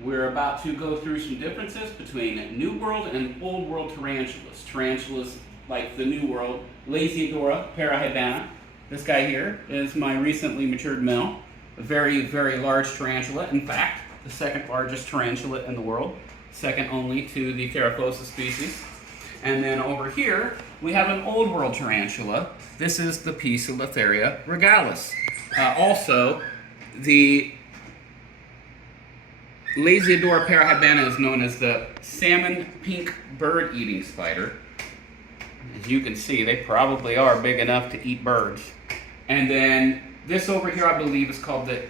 We're about to go through some differences between New World and Old World tarantulas. Tarantulas like the New World, Lasiodora parahybana. This guy here is my recently matured male. A very, very large tarantula. In fact, the second largest tarantula in the world, second only to the Theraphosa species. And then over here, we have an Old World tarantula. This is the Poecilotheria regalis. Also, the Lasiodora parahybana is known as the salmon pink bird-eating spider. As you can see, they probably are big enough to eat birds. And then this over here, I believe, is called the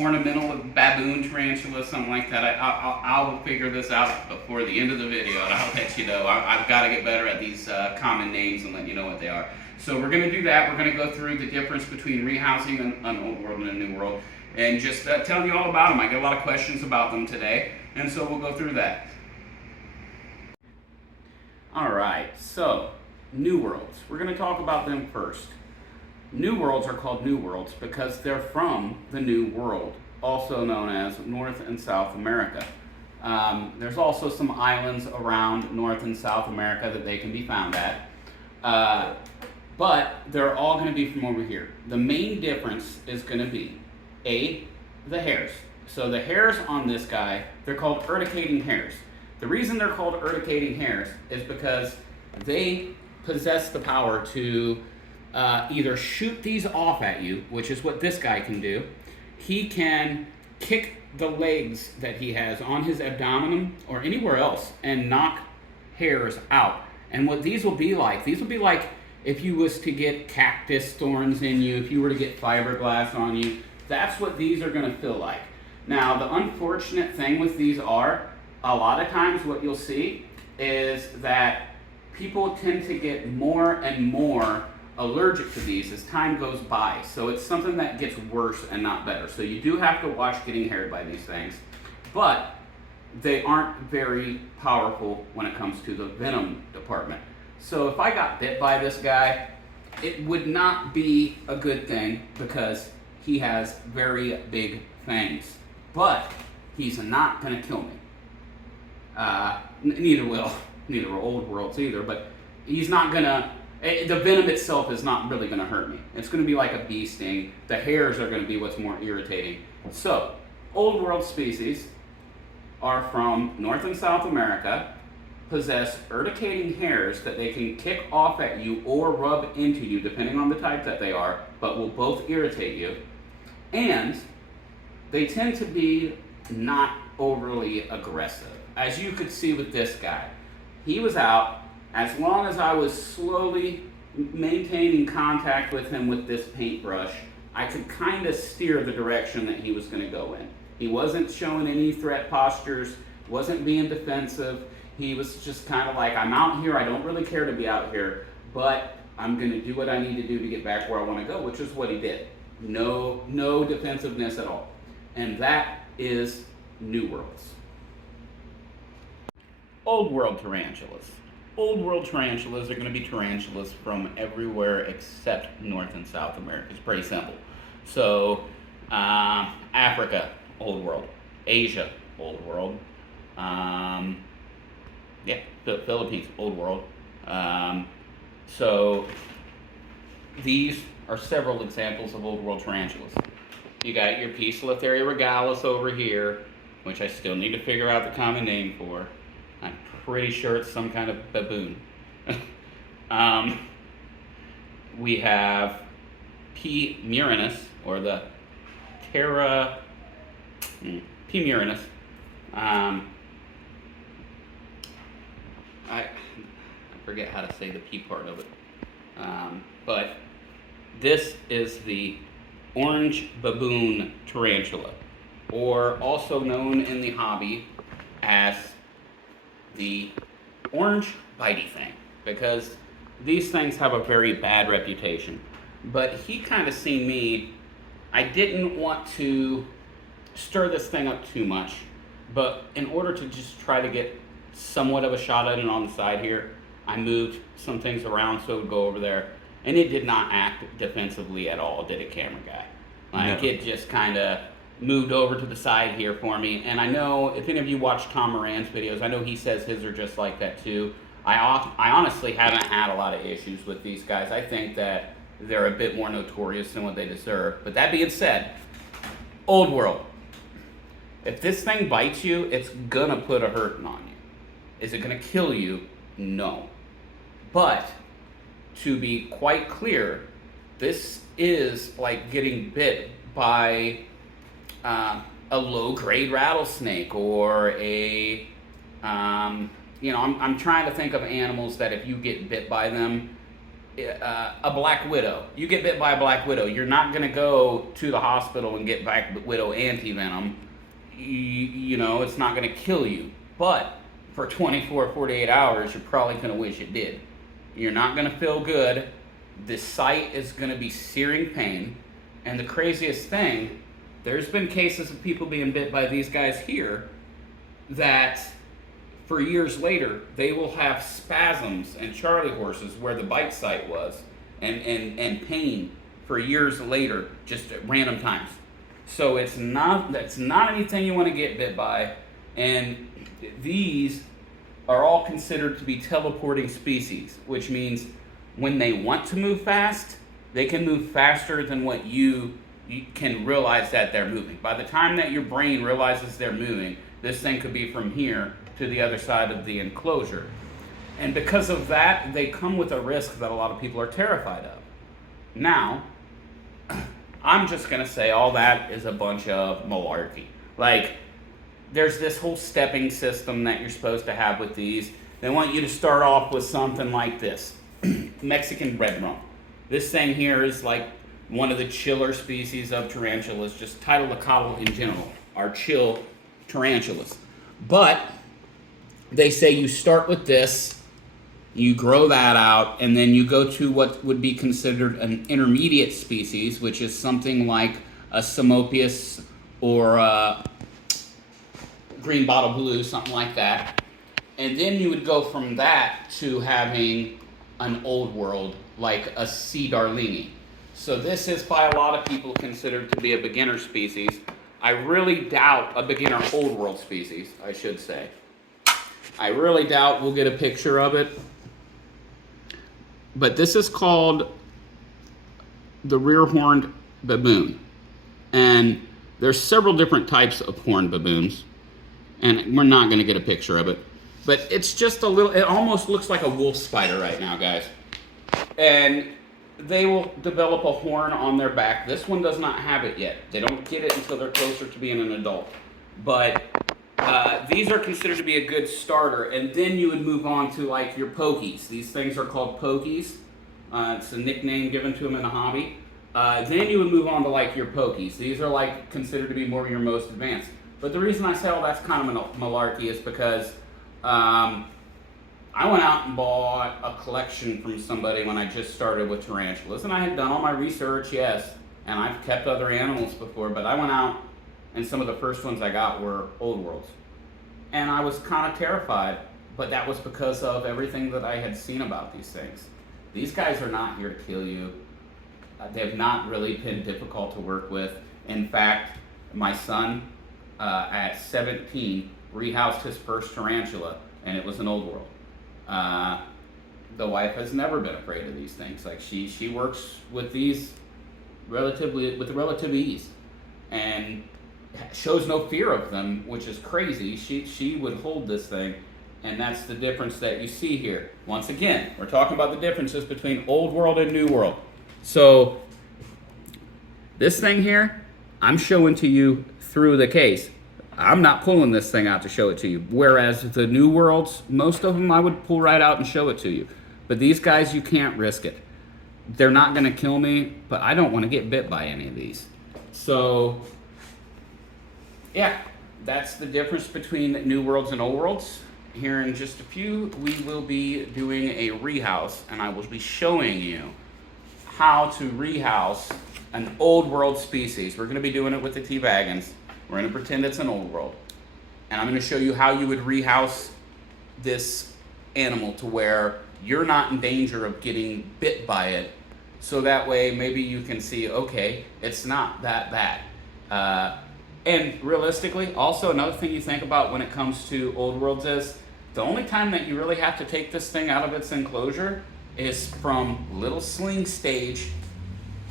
ornamental baboon tarantula, something like that. I'll figure this out before the end of the video, and I'll let you know. I've got to get better at these common names and let you know what they are. So we're going to do that. We're going to go through the difference between rehousing an Old World and a New World, and just telling you all about them. I get a lot of questions about them today, and so we'll go through that. All right, so New Worlds. We're going to talk about them first. New Worlds are called New Worlds because they're from the New World, also known as North and South America. There's also some islands around North and South America that they can be found at. But they're all going to be from over here. The main difference is going to be, the hairs. So the hairs on this guy, they're called urticating hairs. The reason they're called urticating hairs is because they possess the power to either shoot these off at you, which is what this guy can do. He can kick the legs that he has on his abdomen or anywhere else and knock hairs out. And what these will be like if you was to get cactus thorns in you, if you were to get fiberglass on you, that's what these are going to feel like. Now, the unfortunate thing with these are, a lot of times what you'll see is that people tend to get more and more allergic to these as time goes by. So it's something that gets worse and not better. So you do have to watch getting haired by these things. But they aren't very powerful when it comes to the venom department. So if I got bit by this guy, it would not be a good thing because he has very big fangs. But he's not going to kill me. Neither will Old Worlds either, but he's not going to, the venom itself is not really going to hurt me. It's going to be like a bee sting. The hairs are going to be what's more irritating. So, Old World species are from North and South America, possess urticating hairs that they can kick off at you or rub into you, depending on the type that they are, but will both irritate you. And they tend to be not overly aggressive. As you could see with this guy, he was out. As long as I was slowly maintaining contact with him with this paintbrush, I could kind of steer the direction that he was going to go in. He wasn't showing any threat postures, wasn't being defensive. He was just kind of like, I'm out here, I don't really care to be out here, but I'm going to do what I need to do to get back where I want to go, which is what he did. No defensiveness at all. And that is New Worlds. Old World tarantulas. Old World tarantulas are going to be tarantulas from everywhere except North and South America. It's pretty simple. So, Africa, Old World. Asia, Old World. Philippines, Old World. So, these are several examples of Old World tarantulas. You got your Poecilotheria regalis over here, which I still need to figure out the common name for. I'm pretty sure it's some kind of baboon. We have P. murinus, or the P. murinus. I forget how to say the P part of it. But this is the orange baboon tarantula, or also known in the hobby as the orange bitey thing, because these things have a very bad reputation. But he kind of seen me. I didn't want to stir this thing up too much, but in order to just try to get somewhat of a shot at it on the side here, I moved some things around so it would go over there, and it did not act defensively at all, did it, camera guy? Like, no. It just kind of moved over to the side here for me. And I know if any of you watch Tom Moran's videos, I know he says his are just like that too. I honestly haven't had a lot of issues with these guys. I think that they're a bit more notorious than what they deserve. But that being said, old world. If this thing bites you, it's gonna put a hurting on you. Is it gonna kill you? No. But to be quite clear, this is like getting bit by a low-grade rattlesnake or a, I'm trying to think of animals that if you get bit by them, a black widow. You get bit by a black widow, you're not going to go to the hospital and get black widow anti-venom. It's not going to kill you. But for 24, 48 hours, you're probably going to wish it did. You're not going to feel good. The site is going to be searing pain. And the craziest thing, there's been cases of people being bit by these guys here that for years later, they will have spasms and Charlie horses where the bite site was and pain for years later, just at random times. So that's not anything you want to get bit by. And these are all considered to be teleporting species, which means when they want to move fast, they can move faster than what you can realize that they're moving. By the time that your brain realizes they're moving, this thing could be from here to the other side of the enclosure. And because of that, they come with a risk that a lot of people are terrified of. Now, I'm just going to say all that is a bunch of malarkey. Like, there's this whole stepping system that you're supposed to have with these. They want you to start off with something like this. Mexican red rump. This thing here is like one of the chiller species of tarantulas, just Titulacotyle in general, are chill tarantulas. But they say you start with this, you grow that out, and then you go to what would be considered an intermediate species, which is something like a Simopius or a green bottle blue, something like that. And then you would go from that to having an old world, like a C. darlingii. So this is by a lot of people considered to be a beginner species. I really doubt a beginner old world species, I should say. I really doubt we'll get a picture of it. But this is called the rear-horned baboon. And there's several different types of horned baboons. And we're not going to get a picture of it. But it's just it almost looks like a wolf spider right now, guys. And they will develop a horn on their back. This one does not have it yet. They don't get it until they're closer to being an adult. But these are considered to be a good starter. And then you would move on to like your pokies. These things are called pokies. It's a nickname given to them in the hobby. Then you would move on to like your pokies. These are like considered to be more of your most advanced. But the reason I say all that's kind of malarkey is because I went out and bought a collection from somebody when I just started with tarantulas, and I had done all my research, yes, and I've kept other animals before, but I went out and some of the first ones I got were old worlds. And I was kind of terrified, but that was because of everything that I had seen about these things. These guys are not here to kill you. They've not really been difficult to work with. In fact, my son, at 17, rehoused his first tarantula, and it was an old world. The wife has never been afraid of these things. Like she works with these relative ease, and shows no fear of them, which is crazy. She would hold this thing, and that's the difference that you see here. Once again, we're talking about the differences between old world and new world. So this thing here, I'm showing to you through the case. I'm not pulling this thing out to show it to you. Whereas the new worlds, most of them I would pull right out and show it to you. But these guys, you can't risk it. They're not going to kill me, but I don't want to get bit by any of these. So, yeah, that's the difference between new worlds and old worlds. Here in just a few, we will be doing a rehouse, and I will be showing you how to rehouse an old world species. We're going to be doing it with the T-Wagons. We're going to pretend it's an old world. And I'm going to show you how you would rehouse this animal to where you're not in danger of getting bit by it. So that way maybe you can see, okay, it's not that bad. And realistically, also another thing you think about when it comes to old worlds is the only time that you really have to take this thing out of its enclosure is from little sling stage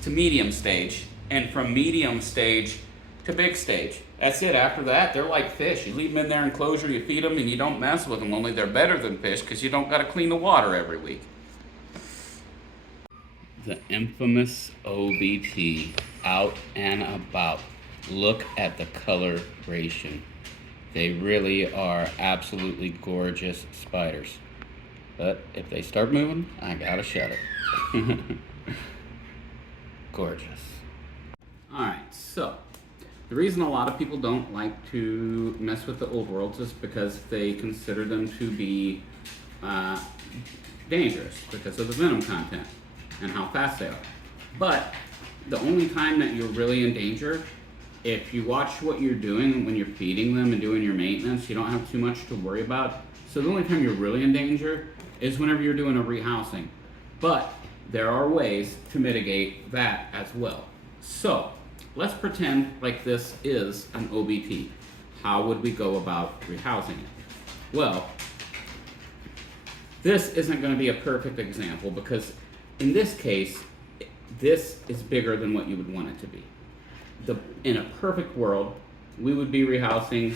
to medium stage, and from medium stage to big stage. That's it. After that, they're like fish. You leave them in their enclosure, you feed them, and you don't mess with them. Only they're better than fish because you don't got to clean the water every week. The infamous OBT out and about. Look at the coloration. They really are absolutely gorgeous spiders. But if they start moving, I gotta shut it. Gorgeous. Alright, so the reason a lot of people don't like to mess with the old worlds is because they consider them to be dangerous because of the venom content and how fast they are. But the only time that you're really in danger, if you watch what you're doing when you're feeding them and doing your maintenance, you don't have too much to worry about. So the only time you're really in danger is whenever you're doing a rehousing. But there are ways to mitigate that as well. So let's pretend like this is an OBT. How would we go about rehousing it? Well, this isn't going to be a perfect example because in this case, this is bigger than what you would want it to be. In a perfect world, we would be rehousing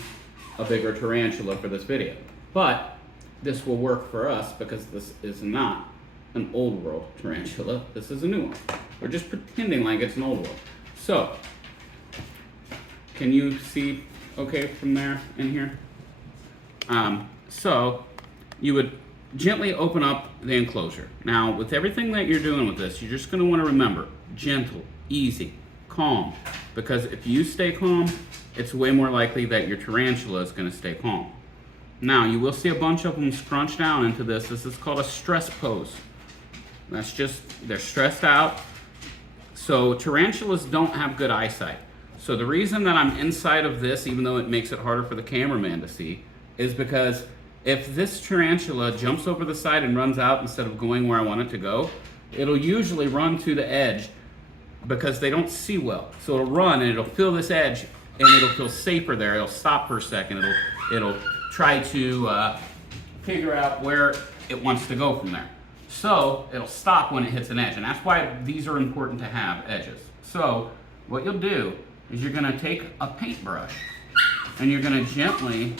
a bigger tarantula for this video. But this will work for us because this is not an old world tarantula. This is a new one. We're just pretending like it's an old world. So, can you see okay from there in here? So, you would gently open up the enclosure. Now, with everything that you're doing with this, you're just going to want to remember, gentle, easy, calm. Because if you stay calm, it's way more likely that your tarantula is going to stay calm. Now, you will see a bunch of them scrunch down into this. This is called a stress pose. That's just, they're stressed out. So tarantulas don't have good eyesight. So the reason that I'm inside of this, even though it makes it harder for the cameraman to see, is because if this tarantula jumps over the side and runs out instead of going where I want it to go, it'll usually run to the edge because they don't see well. So it'll run and it'll feel this edge and it'll feel safer there. It'll stop for a second. It'll try to figure out where it wants to go from there. So it'll stop when it hits an edge, and that's why these are important to have edges. So what you'll do is you're gonna take a paintbrush and you're gonna gently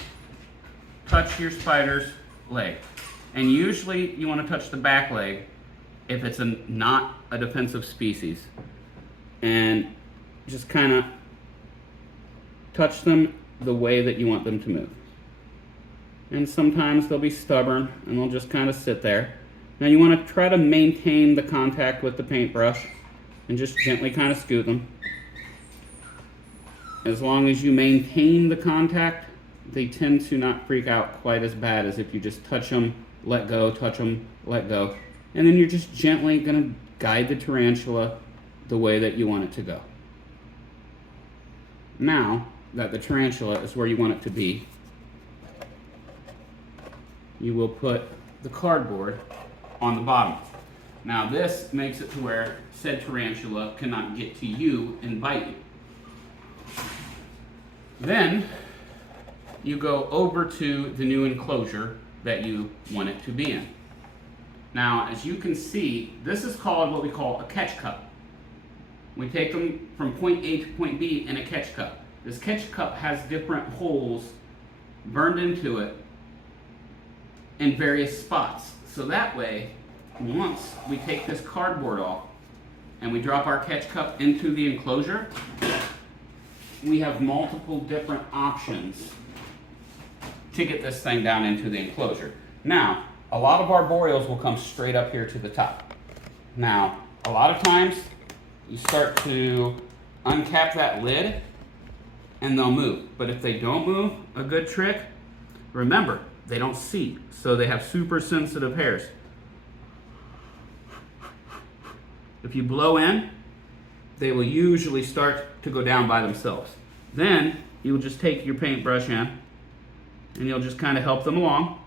touch your spider's leg. And usually you wanna touch the back leg if it's not a defensive species. And just kinda touch them the way that you want them to move. And sometimes they'll be stubborn and they'll just kind of sit there. Now you want to try to maintain the contact with the paintbrush and just gently kind of scoot them. As long as you maintain the contact, they tend to not freak out quite as bad as if you just touch them, let go, touch them, let go. And then you're just gently going to guide the tarantula the way that you want it to go. Now that the tarantula is where you want it to be, you will put the cardboard on the bottom. Now this makes it to where said tarantula cannot get to you and bite you. Then you go over to the new enclosure that you want it to be in. Now as you can see, this is called what we call a catch cup. We take them from point A to point B in a catch cup. This catch cup has different holes burned into it in various spots. So that way, once we take this cardboard off and we drop our catch cup into the enclosure, we have multiple different options to get this thing down into the enclosure. Now, a lot of arboreals will come straight up here to the top. Now, a lot of times, you start to uncap that lid and they'll move. But if they don't move, a good trick, remember, they don't see, so they have super sensitive hairs. If you blow in, they will usually start to go down by themselves. Then you'll just take your paintbrush in and you'll just kind of help them along.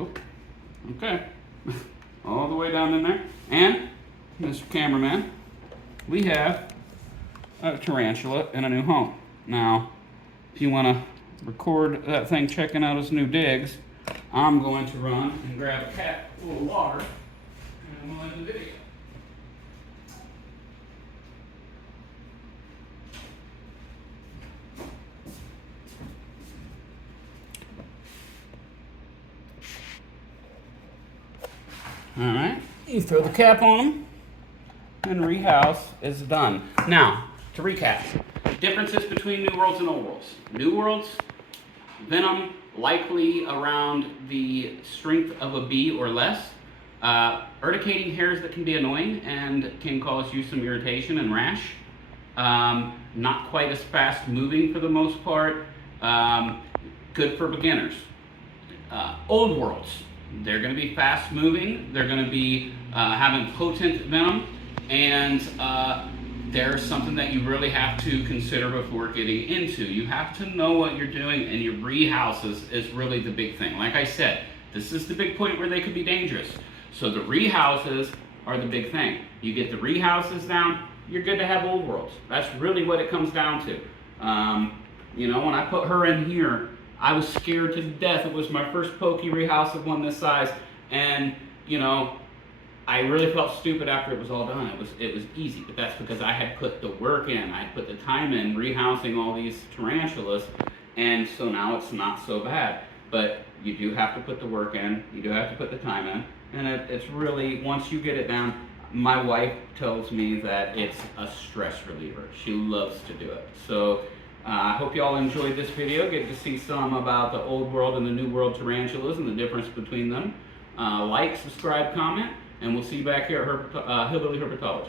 Oh, okay, all the way way down in there. And, Mr. Cameraman, we have a tarantula in a new home. Now, if you want to record that thing checking out his new digs, I'm going to run and grab a cat, a little water, and we'll end the video. All right, you throw the cap on them, and rehouse is done. Now, to recap, differences between New Worlds and Old Worlds. New Worlds, venom likely around the strength of a bee or less. Urticating hairs that can be annoying and can cause you some irritation and rash. Not quite as fast moving for the most part. Good for beginners. Old Worlds, they're going to be fast moving, they're going to be having potent venom, and there's something that you really have to consider before getting into. You have to know what you're doing, and your rehouses is really the big thing. Like I said, this is the big point where they could be dangerous. So the rehouses are the big thing. You get the rehouses down, you're good to have Old Worlds. That's really what it comes down to. You know, when I put her in here, I was scared to death. It was my first pokey rehouse of one this size, and you know, I really felt stupid after it was all done. It was easy, but that's because I had put the work in. I put the time in rehousing all these tarantulas, and so now it's not so bad. But you do have to put the work in. You do have to put the time in, and it's really, once you get it down, my wife tells me that it's a stress reliever. She loves to do it. So I hope you all enjoyed this video. Get to see some about the Old World and the New World tarantulas and the difference between them. Like, subscribe, comment, and we'll see you back here at Hillbilly Herpetology.